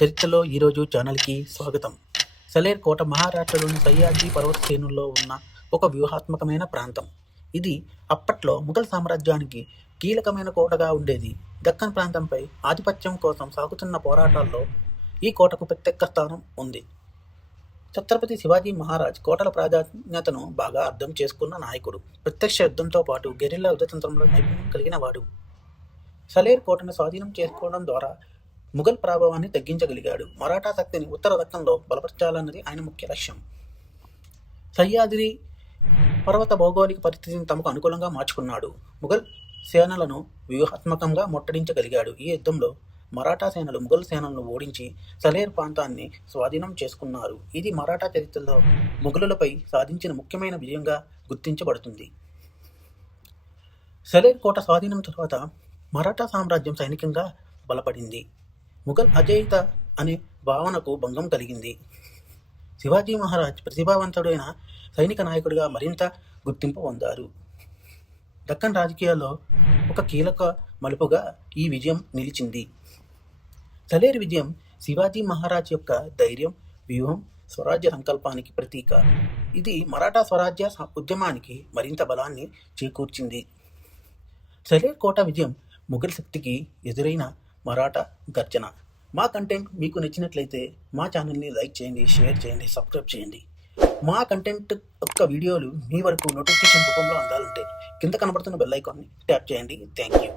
చరిత్రలో ఈరోజు ఛానల్కి స్వాగతం. సలేర్ కోట మహారాష్ట్రలోని సహ్యాద్రి పర్వత శ్రేణుల్లో ఉన్న ఒక వ్యూహాత్మకమైన ప్రాంతం. ఇది అప్పట్లో ముఘల్ సామ్రాజ్యానికి కీలకమైన కోటగా ఉండేది. దక్కన్ ప్రాంతంపై ఆధిపత్యం కోసం సాగుతున్న పోరాటాల్లో ఈ కోటకు ప్రత్యేక స్థానం ఉంది. ఛత్రపతి శివాజీ మహారాజ్ కోటల ప్రాధాన్యతను బాగా అర్థం చేసుకున్న నాయకుడు. ప్రత్యక్ష యుద్ధంతో పాటు గెరిల్లా యుద్ధతంత్రంలో నైపుణ్యం కలిగిన వాడు. సలేర్ కోటను స్వాధీనం చేసుకోవడం ద్వారా ముఘల్ ప్రభావాన్ని తగ్గించగలిగాడు. మరాఠా శక్తిని ఉత్తర దక్కన్లో బలపరచాలన్నది ఆయన ముఖ్య లక్ష్యం. సహ్యాద్రి పర్వత భౌగోళిక పరిస్థితిని తమకు అనుకూలంగా మార్చుకున్నాడు. ముఘల్ సేనలను వ్యూహాత్మకంగా ముట్టడించగలిగాడు. ఈ యుద్ధంలో మరాఠా సేనలు ముఘల్ సేనలను ఓడించి సలేర్ ప్రాంతాన్ని స్వాధీనం చేసుకున్నారు. ఇది మరాఠా చరిత్రలో ముఘలులపై సాధించిన ముఖ్యమైన విజయంగా గుర్తించబడుతుంది. సలేర్ కోట స్వాధీనం తర్వాత మరాఠా సామ్రాజ్యం సైనికంగా బలపడింది. ముఘల్ అజేయత అనే భావనకు భంగం కలిగింది. శివాజీ మహారాజ్ ప్రతిభావంతుడైన సైనిక నాయకుడిగా మరింత గుర్తింపు పొందారు. దక్కన్ రాజకీయాల్లో ఒక కీలక మలుపుగా ఈ విజయం నిలిచింది. సలేర్ విజయం శివాజీ మహారాజ్ యొక్క ధైర్యం, వ్యూహం, స్వరాజ్య సంకల్పానికి ప్రతీక. ఇది మరాఠా స్వరాజ్య ఉద్యమానికి మరింత బలాన్ని చేకూర్చింది. సలేర్ కోట విజయం ముఘల్ శక్తికి ఎదురైన మరాఠా గర్జన. మా కంటెంట్ మీకు నచ్చినట్లయితే మా ఛానల్ని లైక్ చేయండి, షేర్ చేయండి, సబ్స్క్రైబ్ చేయండి. మా కంటెంట్ యొక్క వీడియోలు మీ వరకు నోటిఫికేషన్ రూపంలో అందాలంటే కింద కనబడుతున్న బెల్ ఐకాన్ని ట్యాప్ చేయండి. Thank you.